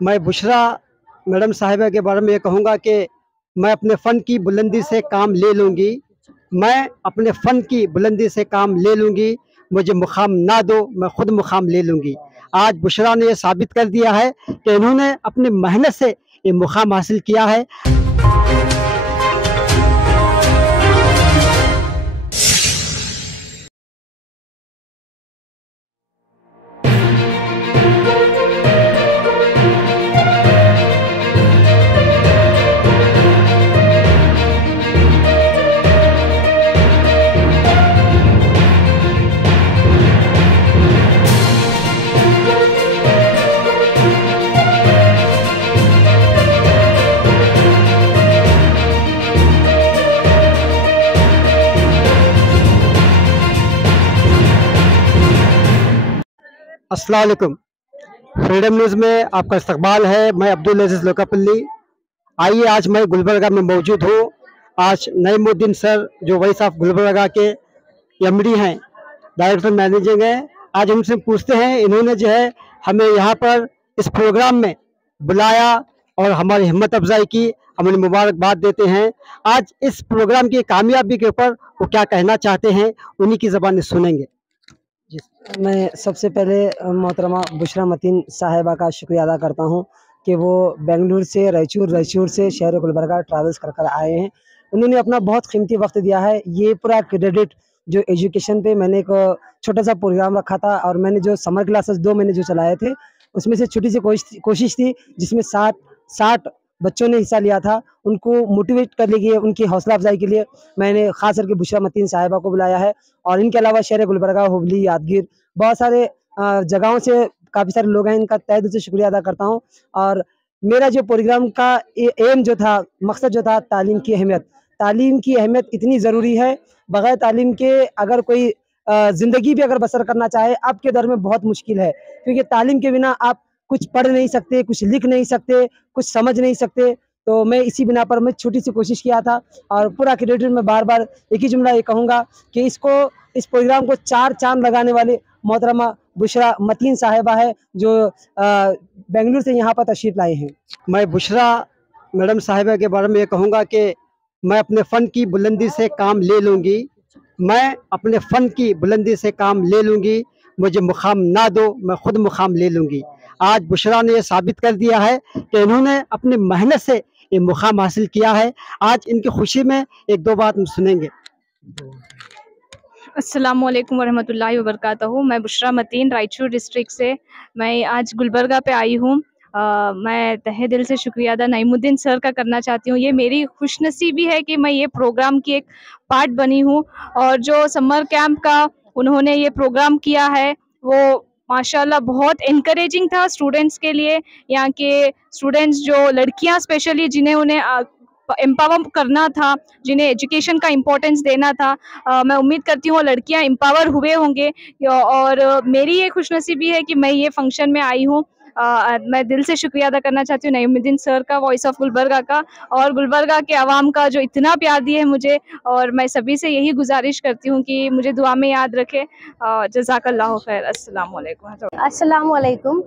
मैं बुशरा मैडम साहिबा के बारे में ये कहूँगा कि मैं अपने फ़न की बुलंदी से काम ले लूँगी। मैं अपने फ़न की बुलंदी से काम ले लूँगी। मुझे मुक़ाम ना दो, मैं ख़ुद मुक़ाम ले लूँगी। आज बुशरा ने ये साबित कर दिया है कि इन्होंने अपनी मेहनत से ये मुक़ाम हासिल किया है। अस्सलाम वालेकुम। फ्रीडम न्यूज़ में आपका इस्तकबाल है। मैं अब्दुल अजीज़ लोकापल्ली। आइए, आज मैं गुलबर्गा में मौजूद हूँ। आज नईमुद्दीन सर जो वॉइस ऑफ गुलबर्गा के एमडी हैं, डायरेक्टर मैनेजिंग हैं, आज उनसे पूछते हैं, इन्होंने जो है हमें यहाँ पर इस प्रोग्राम में बुलाया और हमारी हिम्मत अफजाई की, हम उन्हें मुबारकबाद देते हैं। आज इस प्रोग्राम की कामयाबी के ऊपर वो क्या कहना चाहते हैं, उन्हीं की ज़बानी सुनेंगे। मैं सबसे पहले मोहतरमा बुशरा मतीन साहिबा का शुक्रिया अदा करता हूं कि वो बेंगलुरु से रायचूर से शहर गुलबर्गा ट्रैवल्स कर आए हैं। उन्होंने अपना बहुत कीमती वक्त दिया है। ये पूरा क्रेडिट जो एजुकेशन पे मैंने एक छोटा सा प्रोग्राम रखा था और मैंने जो समर क्लासेस 2 महीने जो चलाए थे, उसमें से छोटी सी कोशिश थी जिसमें 60 बच्चों ने हिस्सा लिया था। उनको मोटिवेट करने के लिए, उनकी हौसला अफजाई के लिए मैंने खास करके बुशरा मतीन साहिबा को बुलाया है। और इनके अलावा शहर गुलबर्गा, हुबली, यादगीर, बहुत सारे जगहों से काफ़ी सारे लोग हैं। इनका तहे दिल से शुक्रिया अदा करता हूँ। और मेरा जो प्रोग्राम का एम जो था, मकसद जो था, तालीम की अहमियत। तालीम की अहमियत इतनी ज़रूरी है। बग़ैर तालीम के अगर कोई ज़िंदगी भी अगर बसर करना चाहे, अब के दौर में बहुत मुश्किल है, क्योंकि तालीम के बिना आप कुछ पढ़ नहीं सकते, कुछ लिख नहीं सकते, कुछ समझ नहीं सकते। तो मैं इसी बिना पर मैं छोटी सी कोशिश किया था और पूरा क्रेडिट में बार बार एक ही जुमला ये कहूँगा कि इस प्रोग्राम को 4 चांद लगाने वाले मोहतरमा बुशरा मतीन साहिबा है, जो बेंगलुरु से यहाँ पर तशरीफ़ लाए हैं। मैं बुशरा मैडम साहिबा के बारे में ये कहूँगा कि मैं अपने फ़न की बुलंदी से काम ले लूँगी। मैं अपने फ़न की बुलंदी से काम ले लूँगी। मुझे मुक़ाम ना दो, मैं ख़ुद मुक़ाम ले लूँगी। आज बुशरा ने ये साबित कर दिया है कि इन्होंने अपनी मेहनत से ये मुक़ाम हासिल किया है। आज इनकी खुशी में एक दो बात हम सुनेंगे। अस्सलामु अलैकुम वरहमतुल्लाहि वबरकातुहू। मैं बुशरा मतीन रायचूर डिस्ट्रिक्ट से मैं आज गुलबर्गा पे आई हूँ। मैं तहे दिल से शुक्रिया अदा नईमुद्दीन सर का करना चाहती हूँ। ये मेरी खुशनसीबी है कि मैं ये प्रोग्राम की एक पार्ट बनी हूँ। और जो समर कैंप का उन्होंने ये प्रोग्राम किया है, वो माशाल्लाह बहुत एनकरेजिंग था स्टूडेंट्स के लिए। यहाँ के स्टूडेंट्स जो लड़कियाँ स्पेशली जिन्हें उन्हें एम्पावर करना था, जिन्हें एजुकेशन का इम्पोर्टेंस देना था, मैं उम्मीद करती हूँ लड़कियाँ एम्पावर हुए होंगे। और मेरी ये खुशनसीबी है कि मैं ये फंक्शन में आई हूँ। मैं दिल से शुक्रिया अदा करना चाहती हूँ नईमुद्दीन सर का, वॉइस ऑफ गुलबर्गा का, और गुलबर्गा के अवाम का जो इतना प्यार दिए है मुझे। और मैं सभी से यही गुजारिश करती हूँ कि मुझे दुआ में याद रखें। जज़ाकल्लाहु खैर। अस्सलाम वालेकुम।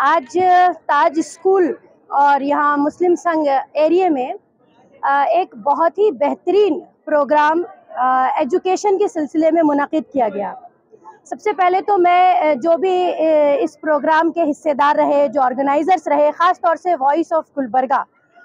आज ताज स्कूल और यहाँ मुस्लिम संघ एरिया में एक बहुत ही बेहतरीन प्रोग्राम एजुकेशन के सिलसिले में मुनाकिद किया गया। सबसे पहले तो मैं जो भी इस प्रोग्राम के हिस्सेदार रहे, जो ऑर्गेनाइजर्स रहे, ख़ास तौर से वॉइस ऑफ गुलबर्गा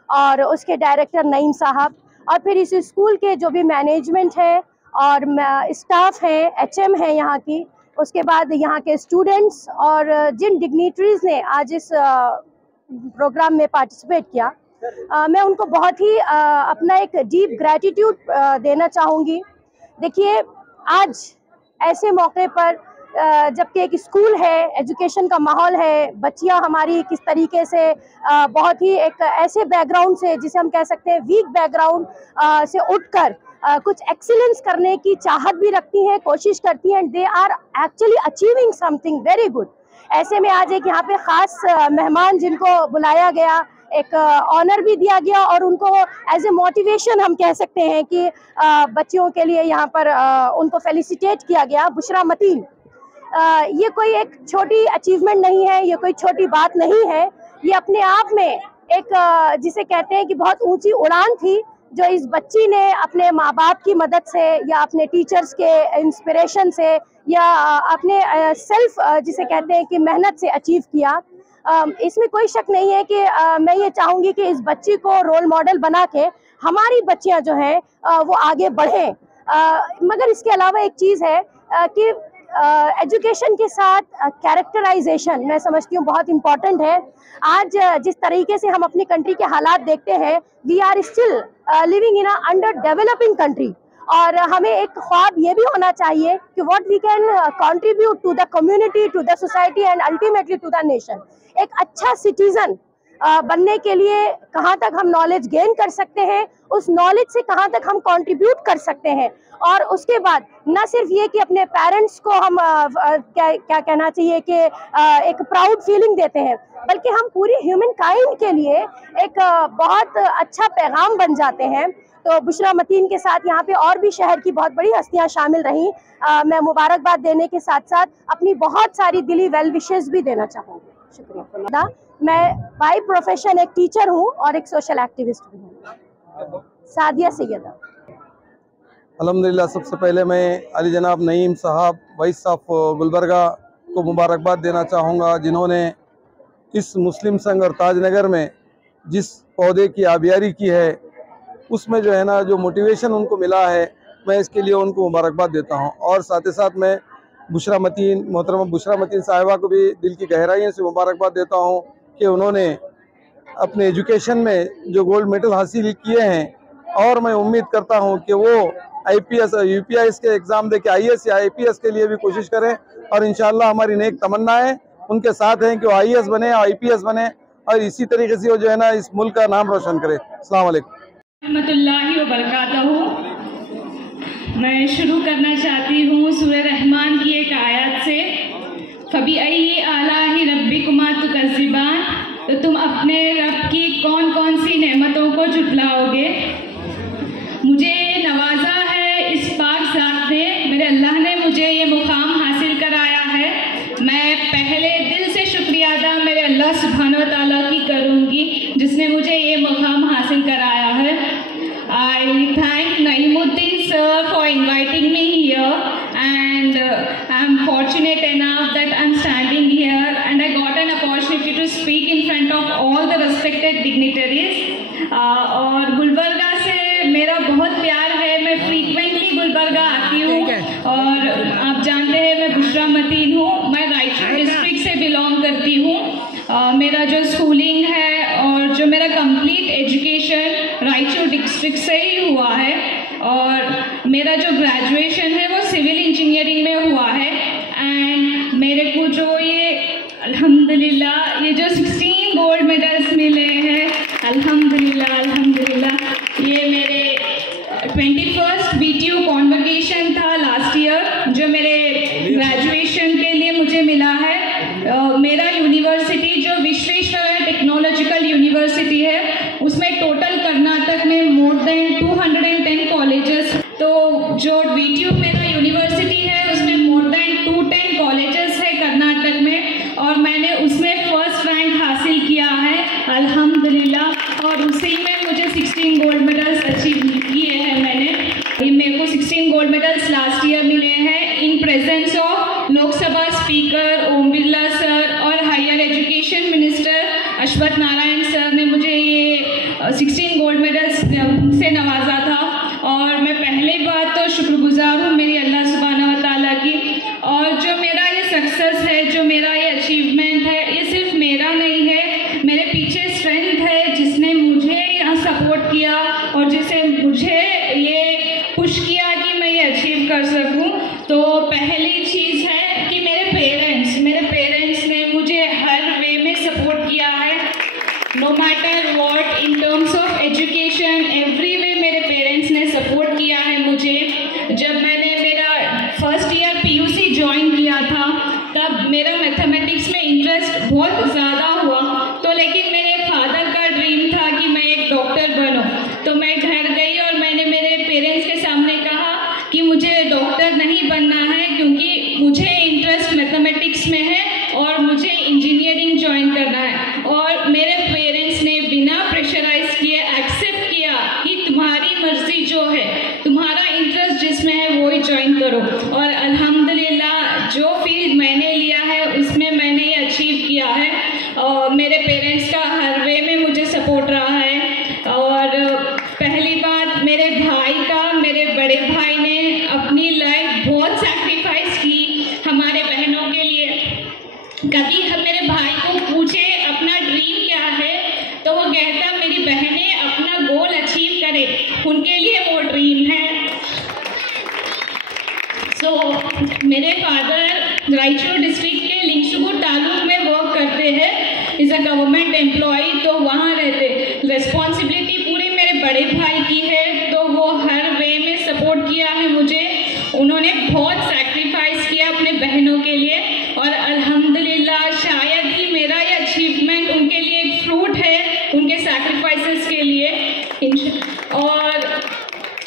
और उसके डायरेक्टर नईम साहब, और फिर इस स्कूल के जो भी मैनेजमेंट है और स्टाफ है, एचएम है यहाँ की, उसके बाद यहाँ के स्टूडेंट्स और जिन डिग्निटरीज़ ने आज इस प्रोग्राम में पार्टिसिपेट किया, मैं उनको बहुत ही अपना एक डीप ग्रैटिट्यूड देना चाहूँगी। देखिए, आज ऐसे मौके पर जबकि एक स्कूल है, एजुकेशन का माहौल है, बच्चियाँ हमारी किस तरीके से बहुत ही एक ऐसे बैकग्राउंड से, जिसे हम कह सकते हैं वीक बैकग्राउंड से उठकर कुछ एक्सीलेंस करने की चाहत भी रखती हैं, कोशिश करती हैं, they are actually achieving something very good. ऐसे में आज एक यहाँ पे ख़ास मेहमान जिनको बुलाया गया, एक ऑनर भी दिया गया और उनको एज ए मोटिवेशन हम कह सकते हैं कि बच्चियों के लिए यहाँ पर उनको फेलिसिटेट किया गया। बुशरा मतीन, ये कोई एक छोटी अचीवमेंट नहीं है, ये कोई छोटी बात नहीं है। ये अपने आप में एक जिसे कहते हैं कि बहुत ऊंची उड़ान थी, जो इस बच्ची ने अपने माँ बाप की मदद से या अपने टीचर्स के इंस्पिरेशन से या अपने सेल्फ जिसे कहते हैं कि मेहनत से अचीव किया। इसमें कोई शक नहीं है कि मैं ये चाहूँगी कि इस बच्ची को रोल मॉडल बना के हमारी बच्चियाँ जो हैं वो आगे बढ़ें। मगर इसके अलावा एक चीज़ है कि एजुकेशन के साथ कैरेक्टराइजेशन मैं समझती हूँ बहुत इम्पॉर्टेंट है। आज जिस तरीके से हम अपनी कंट्री के हालात देखते हैं, we are still living in a under developing country, और हमें एक ख्वाब ये भी होना चाहिए कि what we can contribute to the community, to the society and ultimately to the nation. एक अच्छा सिटीजन बनने के लिए कहाँ तक हम नॉलेज गेन कर सकते हैं, उस नॉलेज से कहाँ तक हम कंट्रीब्यूट कर सकते हैं, और उसके बाद न सिर्फ ये कि अपने पेरेंट्स को हम क्या कहना चाहिए कि एक प्राउड फीलिंग देते हैं, बल्कि हम पूरी ह्यूमन काइंड के लिए एक बहुत अच्छा पैगाम बन जाते हैं। तो बुशरा मतीन के साथ यहाँ पे और भी शहर की बहुत बड़ी हस्तियाँ शामिल रहीं। मैं मुबारकबाद देने के साथ साथ अपनी बहुत सारी दिली वेल विशेस भी देना चाहूँगी। शुक्रिया। मैं बाय प्रोफेशन एक टीचर हूँ और एक सोशल एक्टिविस्ट भी हूँ। सादिया सैयदा। अल्हम्दुलिल्लाह, सबसे पहले मैं अली जनाब नईम साहब वाइस ऑफ गुलबर्गा को मुबारकबाद देना चाहूँगा, जिन्होंने इस मुस्लिम संघ और ताजनगर में जिस पौधे की आबियारी की है, उसमें जो है ना जो मोटिवेशन उनको मिला है, मैं इसके लिए उनको मुबारकबाद देता हूँ। और साथ ही साथ मैं बुशरा मतीन, मोहतरमा बुशरा मतीन साहिबा को भी दिल की गहराइयों से मुबारकबाद देता हूँ कि उन्होंने अपने एजुकेशन में जो गोल्ड मेडल हासिल किए हैं, और मैं उम्मीद करता हूँ कि वो IPS UPIS के एग्ज़ाम दे के IAS या IPS के लिए भी कोशिश करें, और इंशाअल्लाह हमारी नेक तमन्ना है उनके साथ हैं कि वो IAS बने, IPS बने, और इसी तरीके से वो जो है ना इस मुल्क का नाम रोशन करे। अस्सलाम वालेकुम रहमतुल्लाहि व बरकातहू। मैं शुरू करना चाहती हूँ सूरह रहमान की एक आयत से, फबी आलाहि रब्बिकुमा तुकज़्ज़िबान, तो तुम अपने रब की कौन कौन सी नेमतों को झुटलाओगे। मुझे नवाजा है इस पाक ज़ात ने, मेरे अल्लाह ने मुझे ये मुकाम हासिल कराया है। मैं पहले दिल से शुक्रिया अदा मेरे अल्लाह सुब्हान व तआला की करूँगी जिसने मुझे ये मुकाम हासिल कराया है। I thank Naimuddin sir for inviting me here, and I'm fortunate enough that I'm standing here and I got an opportunity to speak in front of all the respected dignitaries. और गुलबर्गा से मेरा बहुत प्यार है, मैं फ्रीक्वेंटली गुलबर्गा आती हूँ, और आप जानते हैं मैं बुशरा मतीन हूँ, मैं रायचूर डिस्ट्रिक्ट से बिलोंग करती हूँ। मेरा जो स्कूलिंग है और जो मेरा कंप्लीट एजुकेशन रायचूर डिस्ट्रिक्ट से ही हुआ है, और मेरा जो ग्रेजुएशन है वो सिविल इंजीनियरिंग में हुआ है। एंड मेरे को जो ये अल्हम्दुलिल्लाह ये जो 16 गोल्ड मेडल्स मिले हैं, अल्हम्दुलिल्लाह अल्हम्दुलिल्लाह, ये मेरे 21st BTU कॉन्वोकेशन था लास्ट ईयर जो मेरे ग्रेजुएशन के लिए मुझे मिला है। मेरा यूनिवर्सिटी जो विश्वेश्वरैया टेक्नोलॉजिकल यूनिवर्सिटी है, उसमें टोटल कर्नाटक में मोर देन 210 कॉलेजेस, तो जो BTU मेरा यूनिवर्सिटी है उसमें मोर देन 210 कॉलेजेस है कर्नाटक में, और मैंने उसमें फर्स्ट रैंक हासिल किया है अल्हम्दुलिल्लाह, और उसी में मुझे 16 गोल्ड मेडल्स अचीव किए हैं मैंने। मेरे को 16 गोल्ड मेडल्स लास्ट ईयर मिले हैं in presence of Lok Sabha speaker Om Birla sir और higher education minister Ashwath Narayan sir ने मुझे ये 16 गोल्ड मेडल्स से नवाजा था। और मैं पहले बात तो शुक्रगुजार हूँ मेरी अल्लाह सुब्हानहू व तआला की, और जो मेरा ये सक्सेस है, जो मेरा ये अचीवमेंट है, ये सिर्फ मेरा नहीं है, मेरे पीछे स्ट्रेंथ है जिसने मुझे यहाँ सपोर्ट किया और जिसे मुझे ये पुश किया कि मैं ये अचीव कर सकूँ। तो पहली चीज़ है कि मेरे पेरेंट्स ने मुझे हर वे में सपोर्ट किया है, no matter what, in terms of education every way मेरे पेरेंट्स ने सपोर्ट किया है मुझे। जब मैंने मेरा फर्स्ट ईयर PUC ज्वाइन किया था तब मेरा मैथमेटिक्स में इंटरेस्ट बहुत ज़्यादा हुआ, तो लेकिन मेरे फादर का ड्रीम था कि मैं एक डॉक्टर बनूं, तो मैं घर गई और मैंने मेरे पेरेंट्स के सामने कहा कि मुझे डॉक्टर नहीं बनना है क्योंकि मुझे इंटरेस्ट मैथमेटिक्स में है और मुझे इंजीनियरिंग ज्वाइन करना है। और पेरेंट्स का हर वे में मुझे सपोर्ट रहा है। और पहली बात मेरे भाई का, मेरे बड़े भाई ने अपनी लाइफ बहुत सैक्रिफाइस की हमारे बहनों के लिए। कभी हम मेरे भाई को पूछे अपना ड्रीम क्या है तो वो कहता मेरी बहनें अपना गोल अचीव करे, उनके लिए वो ड्रीम है। मेरे फादर रायचूर डिस्ट्रिक्ट के लिंगसुगुर तालुक में वर्क करते हैं, इज़ अ गवर्नमेंट एम्प्लॉय, तो वहाँ रहते। रिस्पॉन्सिबिलिटी पूरी मेरे बड़े भाई की है, तो वो हर वे में सपोर्ट किया है मुझे। उन्होंने बहुत सैक्रिफाइस किया अपने बहनों के लिए और अल्हम्दुलिल्लाह शायद ही मेरा ये अचीवमेंट उनके लिए एक फ्रूट है उनके सैक्रिफाइसेस के लिए। और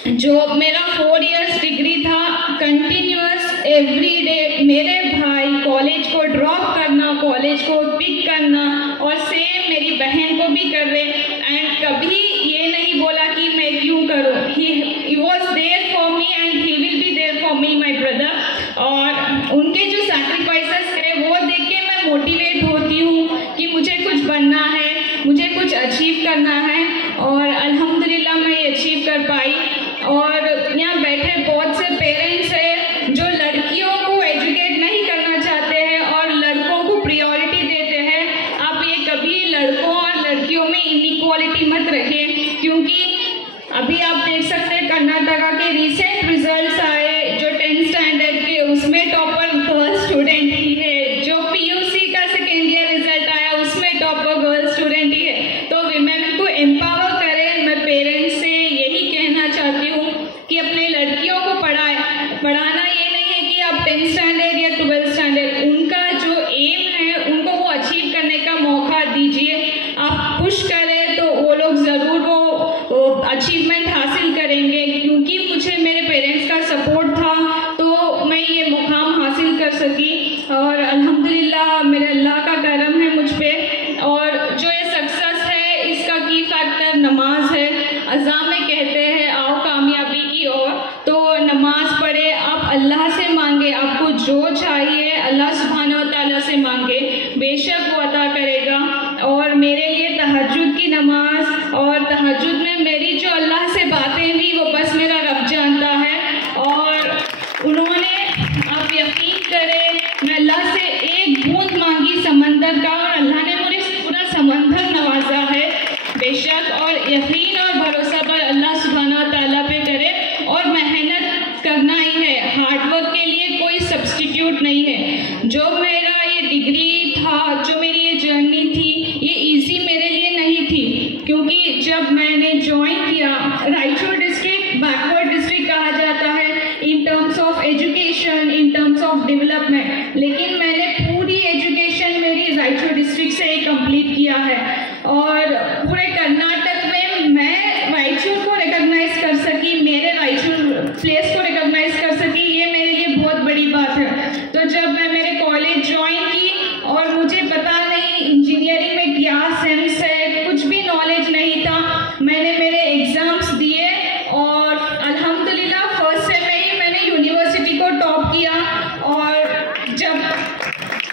जो मेरा 4 इयर्स डिग्री था कंटिन्यूअस एवरी डे, मेरे भाई कॉलेज को ड्रॉप करना, कॉलेज को पिक करना, और सेम मेरी बहन को भी कर रहे। एंड कभी ये नहीं बोला कि मैं क्यों करूँ, he was there for me and he will be there for me my brother. और उनके जो सैक्रिफाइसेस है वो देख के मैं मोटिवेट होती हूँ कि मुझे कुछ बनना है, मुझे कुछ अचीव करना है, और अल्हम्दुलिल्लाह मैं ये अचीव कर पाई। और यहाँ बैठे बहुत से पेरेंट्स हैं जो लड़कियों को एजुकेट नहीं करना चाहते हैं और लड़कों को प्रायोरिटी देते हैं। आप ये कभी लड़कों और लड़कियों में इनइक्वालिटी मत रखें, क्योंकि अभी आप देख सकते हैं कर्नाटका के रिसेंट रिजल्ट्स आए जो 10th स्टैंडर्ड के, उसमें टॉपर गर्ल स्टूडेंट ही है। जो PUC का सेकेंड ईयर रिजल्ट आया उसमें टॉपर गर्ल स्टूडेंट ही है। तो विमेन को एम्पावर करें। मैं पेरेंट्स से यही कहना चाहती हूँ कि अपने लड़कियों को पढ़ाना ये नहीं है कि आप 10th स्टैंडर्ड या 12th स्टैंडर्ड, उनका जो एम है उनको वो अचीव करने का मौका दीजिए। आप पुश करें तो वो लोग ज़रूर वो अचीवमेंट हासिल करेंगे। क्योंकि मुझे मेरे पेरेंट्स का सपोर्ट था तो मैं ये मुकाम हासिल कर सकी, और अल्हम्दुलिल्लाह मेरे अल्लाह का करम है मुझ पे। और जो ये सक्सेस है इसका की फैक्टर नमाज है। अज़ां में कहते हैं आओ कामयाबी की ओर, तो नमाज पढ़े, आप अल्लाह से मांगे, आपको जो चाहिए अल्लाह सुब्हानहू व तआला से मांगे, बेशक वो अता करेगा। और मेरे लिए तहज्जुद की नमाज और तहज्जुद में मेरी जो अल्लाह से बातें हुई वो बस मेरा रब जानता है। और उन्होंने, आप यकीन करें, मैं अल्लाह से एक बूंद मांगी समंदर का और अल्लाह ने मुझे पूरा समंदर नवाजा है। बेशक और यकीन और भरोसा पर अल्लाह सुब्हानहू व तआला पे करे, और मेहनत करना ही है। हार्डवर्क के लिए कोई सब्स्टिट्यूट नहीं है। जो मेरा ये डिग्री था, जो मेरी ये जर्नी थी, ये इजी मेरे लिए नहीं थी, क्योंकि जब मैंने ज्वाइन किया, रायचूर डिस्ट्रिक्ट बैकवर्ड डिस्ट्रिक्ट कहा जाता है इन terms of education, in terms of development, लेकिन मैंने पूरी एजुकेशन मेरी रायचूर डिस्ट्रिक्ट से ही कंप्लीट किया है। और पूरे कर्नाटक में मैं रायचूर को रिकॉग्नाइज कर सकी, मेरे रायचूर प्लेस को रिकॉग्नाइज कर सकी, ये मेरे लिए बहुत बड़ी बात है। तो जब मैं मेरे कॉलेज ज्वाइन की और मुझे पता नहीं इंजीनियरिंग में क्या सेम्स है, कुछ भी नॉलेज नहीं था, मैंने मेरे एग्ज़ाम्स दिए और अल्हम्दुलिल्लाह फर्स्ट सेम में ही मैंने यूनिवर्सिटी को टॉप किया। और जब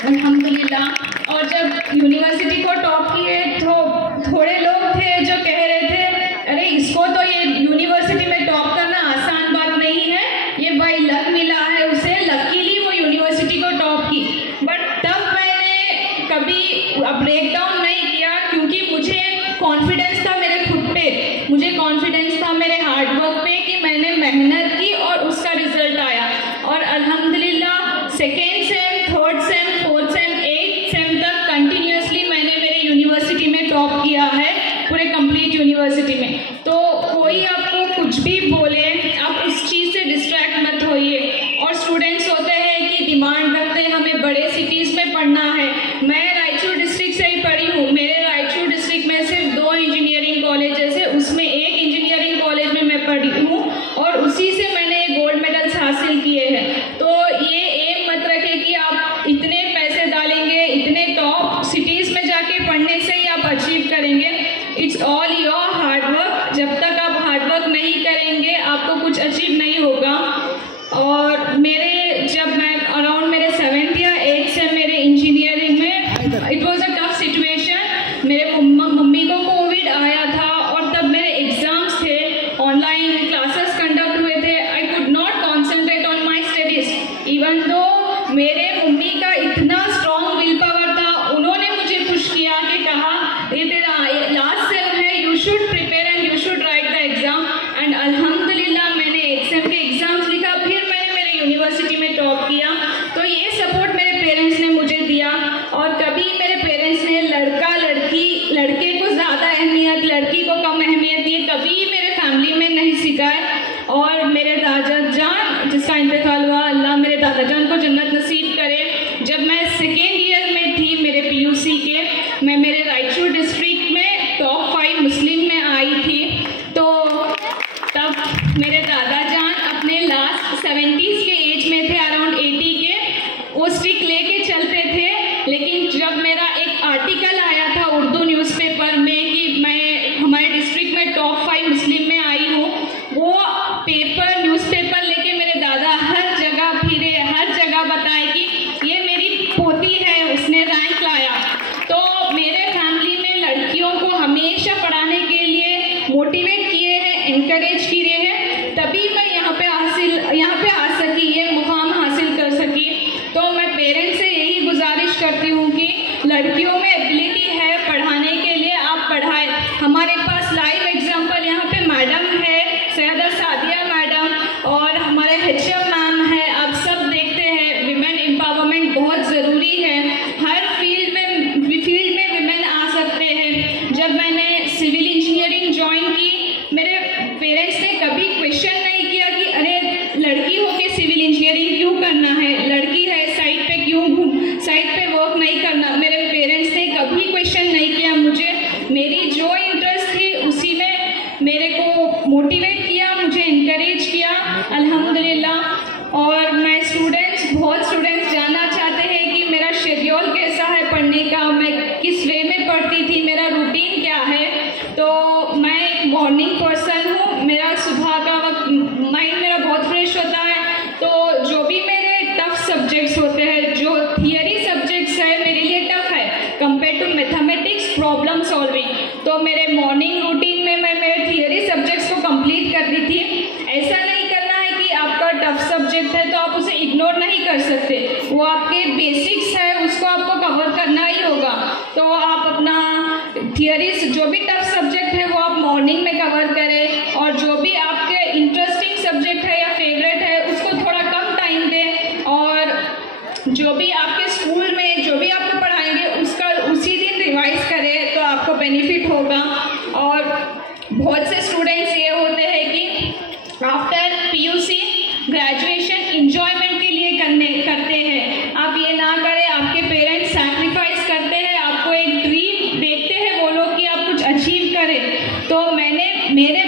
अल्हम्दुलिल्लाह, और जब यूनिवर्सिटी को टॉप किए तो थोड़े लोग थे जो कह रहे थे अरे इसको तो ये यूनिवर्सिटी में टॉप करना आसान बात नहीं है, ये भाई लक मिला है उसे, लकीली वो यूनिवर्सिटी को टॉप की। बट तब मैंने कभी ब्रेक डाउन नहीं किया, क्योंकि मुझे कॉन्फिडेंस था मेरे खुद पे, मुझे कॉन्फिडेंस था मेरे हार्डवर्क पे कि मैंने मेहनत की और उसका रिजल्ट आया। और अल्हम्दुलिल्लाह second same, third same, fourth same, 8th same तक कंटिन्यूसली मैंने मेरे यूनिवर्सिटी में टॉप किया है, पूरे कंप्लीट यूनिवर्सिटी में। तो कोई आपको कुछ भी बोले, आप उस चीज़ से डिस्ट्रैक्ट मत होइए। और स्टूडेंट्स होते हैं कि डिमांड रखते हैं हमें बड़े सिटीज़ में पढ़ना है। मैं रायचूर डिस्ट्रिक्ट से ही पढ़ी हूँ, मेरे रायचूर डिस्ट्रिक्ट में सिर्फ 2 इंजीनियरिंग कॉलेजेस है, उसमें एक इंजीनियरिंग कॉलेज में मैं पढ़ी हूँ और उसी से मैंने गोल्ड मेडल्स हासिल किए हैं। तो ये एम मत रखें कि आप इतने पैसे डालेंगे, इतने टॉप सिटीज़ में जाके पढ़ने से ही आप अचीव करेंगे। It's all your hard work. जब तक आप हार्डवर्क नहीं करेंगे आपको कुछ अचीव नहीं होगा। और जब मैं अराउंड मेरे 7th या 8th से मेरे इंजीनियरिंग में, it was a tough situation. मेरे मेहनत, लड़की को कम अहमियत ये कभी मेरे फैमिली में नहीं सिखाए। और मेरे दादा जान जिसका इंतकाल हुआ, अल्लाह मेरे दादा जान को जन्नत नसीब करे। जब मैं सेकेंड ईयर में थी मेरे PUC के, मैं मेरे रायचूर डिस्ट्रिक्ट में टॉप 5 मुस्लिम में आई थी। तो तब मेरे दादा जान अपने लास्ट 70s के एज में थे, अराउंड 80 के, वो स्टिक लेके चलते थे। लेकिन जब मेरा एक आर्टिकल आया था उर्दू न्यूज़पेपर में कि मैं हमारे डिस्ट्रिक्ट में टॉप 5 मुस्लिम में आई हूँ, वो न्यूज़पेपर लेके मेरे दादा हर जगह फिरे, हर जगह बताए कि ये मेरी पोती है, उसने रैंक लाया। तो मेरे फैमिली में लड़कियों को हमेशा पढ़ाने के लिए मोटिवेट किए हैं, इनकरेज किए हैं, तभी मैं यहाँ पे आ सकी, ये मुकाम हासिल कर सकी। तो मैं पेरेंट्स से यही गुजारिश करती हूँ कि लड़कियों में एबिलिटी है पढ़ाने के लिए, आप पढ़ाएं। हमारे पास लाइव एग्जाम्पल यहाँ पे मैडम है, सैयदा सादिया मैडम, और हमारे HM मैम है। आप सब देखते हैं विमेन एम्पावरमेंट बहुत ज़रूरी है, हर फील्ड में विमेन आ सकते हैं। जब मैंने सिविल इंजीनियरिंग ज्वाइन की, मेरे पेरेंट्स ने कभी क्वेश्चन नहीं किया कि अरे लड़की हो के सिविल इंजीनियरिंग क्यों करना है, लड़की है साइड पे वर्क नहीं करना। मेरे पेरेंट्स ने कभी क्वेश्चन नहीं किया मुझे, मेरी जो इंटरेस्ट थी उसी में मेरे को मोटिवेट किया, मुझे इनकरेज किया, अल्हम्दुलिल्लाह। और मैं बहुत स्टूडेंट्स जानना चाहते हैं कि मेरा शेड्यूल कैसा है पढ़ने का, मैं किस वे में पढ़ती थी, मेरा रूटीन क्या है। तो मैं एक मॉर्निंग पर्सन हूँ, मेरा सुबह का वक्त माइंड मेरा बहुत फ्रेश होता है। तो जो भी मेरे टफ सब्जेक्ट्स होते हैं, जो थियरी सब्जेक्ट्स है मेरे लिए टफ है compare to mathematics, problem solving, तो मेरे मॉर्निंग रूटीन में मैं मेरे थियरी सब्जेक्ट्स को कंप्लीट करती थी। ऐसा नहीं करना है कि आपका टफ सब्जेक्ट है तो आप उसे इग्नोर नहीं कर सकते, वो आपके बेसिक्स है, उसको आपको कवर करना ही होगा। तो आप अपना थियरीज जो भी टफ सब्जेक्ट है वो आप मॉर्निंग में कवर करें, और जो भी आपके इंटरेस्टिंग सब्जेक्ट है या फेवरेट है उसको थोड़ा कम टाइम दें, और जो भी आपके स्कूल में जो भी आपको पढ़ाएंगे उसका उसी दिन रिवाइज करें, तो आपको बेनिफिट होगा। और बहुत से स्टूडेंट्स ये होते हैं कि आफ्टर PUC ग्रेजुएशन इंजॉयमेंट के लिए करते हैं। आप ये ना करें, आपके पेरेंट्स सैक्रिफाइस करते हैं, आपको एक ड्रीम देखते हैं वो लोग कि आप कुछ अचीव करें। तो मैंने मेरे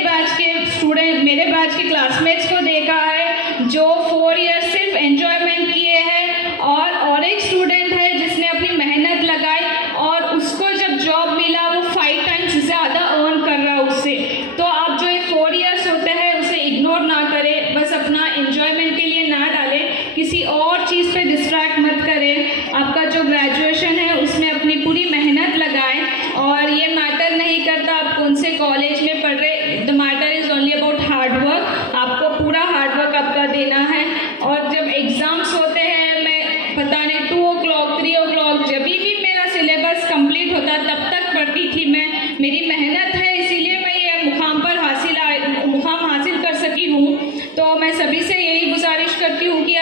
बैच के क्लासमेट्स को देखा है जो 4 ईयर्स सिर्फ एंजॉयमेंट किए हैं, और एक स्टूडेंट है जिसने अपनी मेहनत लगाई और उसको जब जॉब मिला वो 5 टाइम्स ज़्यादा अर्न कर रहा है उससे। तो आप जो ये 4 ईयर्स होते हैं उसे इग्नोर ना करें, बस अपना एंजॉयमेंट के लिए ना डालें, किसी और चीज़ पे डिस्ट्रैक्ट मत करें। आपका जो ग्रेजुएशन है उसमें अपनी पूरी मेहनत लगाएं, और ये मैटर नहीं करता आप कौन से कॉलेज में पढ़ रहे, the matter is only about hard work. आपको पूरा हार्ड वर्क आपका देना है। और जब एग्ज़ाम्स होते हैं, मैं पता नहीं 2 o'clock 3 o'clock जब भी मेरा सिलेबस कंप्लीट होता तब तक पढ़ती थी मैं। मेरी मेहनत है इसीलिए मैं ये मुकाम हासिल कर सकी हूँ। तो मैं सभी से यही गुजारिश करती हूँ कि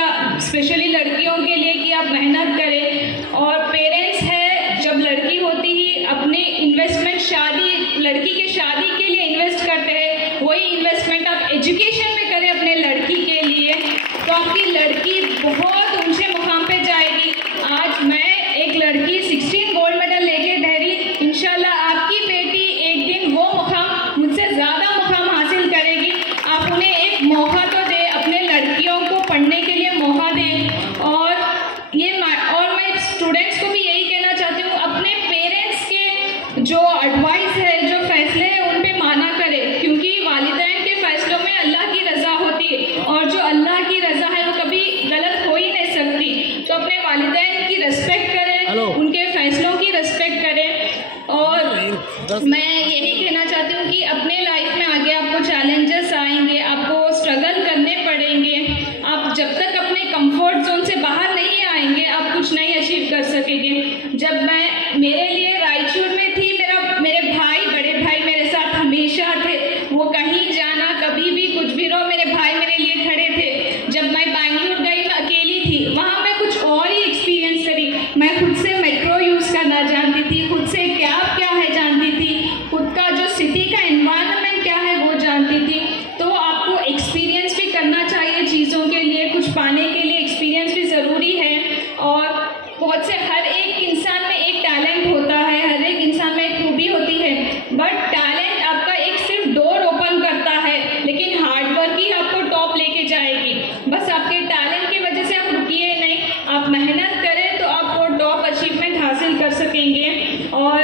स्पेशली लड़कियों के लिए कि आप मेहनत करें। और पेरेंट्स है जब लड़की होती ही अपने इन्वेस्टमेंट लड़की के शादी के लिए इन्वेस्ट करते हैं, वही इन्वेस्टमेंट आप एजुकेशन में करें अपने लड़की के लिए, तो आपकी लड़की बहुत ऊंचे मुकाम पे जाएगी। आज मैं एक लड़की 16 गोल्ड मेडल लेके ठहरी, इंशाल्लाह आपकी बेटी एक दिन वो मुकाम मुझसे ज़्यादा मुकाम हासिल करेगी। आप उन्हें एक मौका तो दें, अपने लड़कियों को पढ़ने के लिए मौका दें। और मैं स्टूडेंट्स को भी यही कहना चाहती हूँ, अपने पेरेंट्स के जो एडवाइस है, जो फैसले हैं, उन पे माना करें, क्योंकि वालिदैन के फैसलों में अल्लाह की रज़ा होती है, और जो अल्लाह की रज़ा है वो कभी गलत हो ही नहीं सकती। तो अपने वालिदैन की रिस्पेक्ट करें, उनके फैसलों की रिस्पेक्ट करें। और मैं यही कहना चाहती हूँ कि अपने लाइफ में आगे आपको चैलेंजेस आएंगे, आपको स्ट्रगल करने पड़ेंगे। आप जब तक अपने कंफर्ट जोन से बाहर नहीं आएंगे आप कुछ नहीं अचीव कर सकेंगे। जब मेरे लिए रायचूर में थी, मेरे बड़े भाई मेरे साथ हमेशा थे, वो कहीं जाना कभी भी कुछ भी रहो मेरे भाई मेरे लिए खड़े थे। जब मैं बैंगलोर गई, मैं अकेली थी, वहाँ मैं कुछ और ही एक्सपीरियंस करी। मैं खुद से मेट्रो यूज़ करना जानती थी, खुद से कैब क्या है जानती थी, खुद का जो बट टैलेंट आपका एक सिर्फ डोर ओपन करता है, लेकिन हार्ड वर्क ही आपको टॉप लेके जाएगी। बस आपके टैलेंट की वजह से आप रुकिए नहीं, आप मेहनत करें तो आप वो टॉप अचीवमेंट हासिल कर सकेंगे। और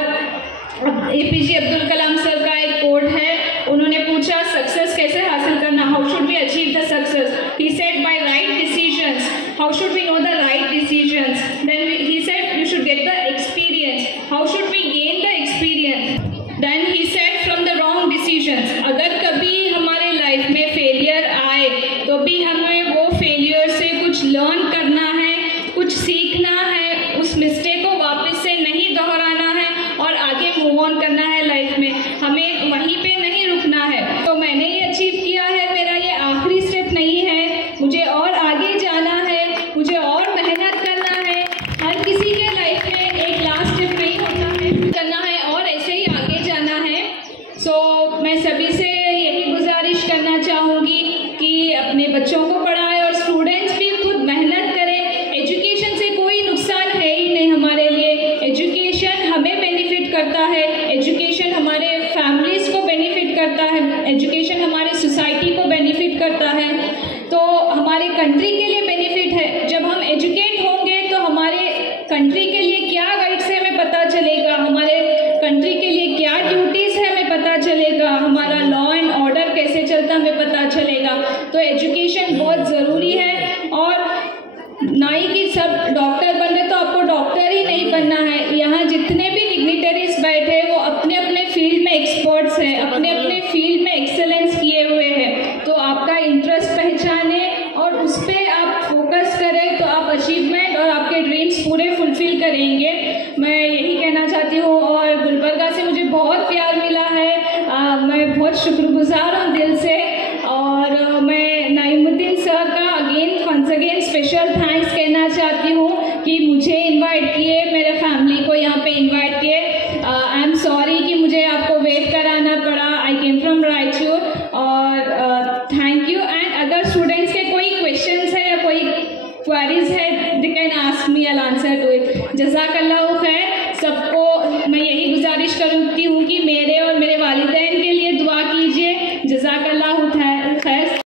APJ अब्दुल कलाम सर का एक कोट है, उन्होंने पूछा सक्सेस कैसे हासिल करना, how should we achieve the success? He said by right decisions. How should we know the right decisions? Then he said you should get the experience. How should we gain the experience? Then he said from the wrong decisions. अगर कभी हमारे life में failure आए तो भी हमें वो failure से कुछ लर्न करना है, कुछ सीखना है, उस मिस्टेक को वापस से नहीं दोहराना है और आगे मूव ऑन करना है लाइफ में, हमें वहीं पे नहीं रुकना है। तो मैंने ये अचीव किया है, मेरा ये आखिरी स्टेप नहीं है, मुझे और आगे जाना है, मुझे और मेहनत करना है। हर किसी के लाइफ में एक लास्ट स्टेप नहीं होता है, करना है और ऐसे ही आगे जाना है। सो मैं सभी से यही गुजारिश करना चाहूँगी कि अपने बच्चों को पढ़ाएं और स्टूडेंट्स भी खुद मेहनत करें। एजुकेशन से कोई नुकसान है ही नहीं हमारे लिए, एजुकेशन हमें बेनिफिट करता है, एजुकेशन हमारे फैमिलीज को बेनिफिट करता है, एजुकेशन हमारी सोसाइटी को बेनिफिट करता है, तो हमारे कंट्री के लिए बेनिफिट है। जब हम एजुकेट होंगे तो हमारे कंट्री के लिए क्या राइट्स है हमें पता चलेगा, हमारे कंट्री के लिए क्या ड्यूटीज़ है हमें पता चलेगा, हमारा लॉ एंड ऑर्डर कैसे चलता हमें पता चलेगा। तो एजुकेशन बहुत ज़रूरी है। और ना ही कि सब डॉक्टर बन रहे तो आपको डॉक्टर ही नहीं बनना है। यहाँ जितने भी डिग्निटरीज बैठे वो अपने अपने फील्ड में एक्सपर्ट्स हैं, अपने अपने फील्ड में एक्सेलेंस किए हुए हैं। तो आपका इंटरेस्ट पहचाने और उस पर आप फोकस करें तो आप अचीवमेंट और आपके ड्रीम्स पूरे फुलफिल करेंगे। मैं यही कहना चाहती हूँ। और गुलबर्गा से मुझे बहुत प्यार मिला है, मैं बहुत शुक्रगुजार हूँ दिल से। और मैं नईमुद्दीन सर का वंस अगेन स्पेशल थैंक्स कहना चाहती हूँ कि मुझे इनवाइट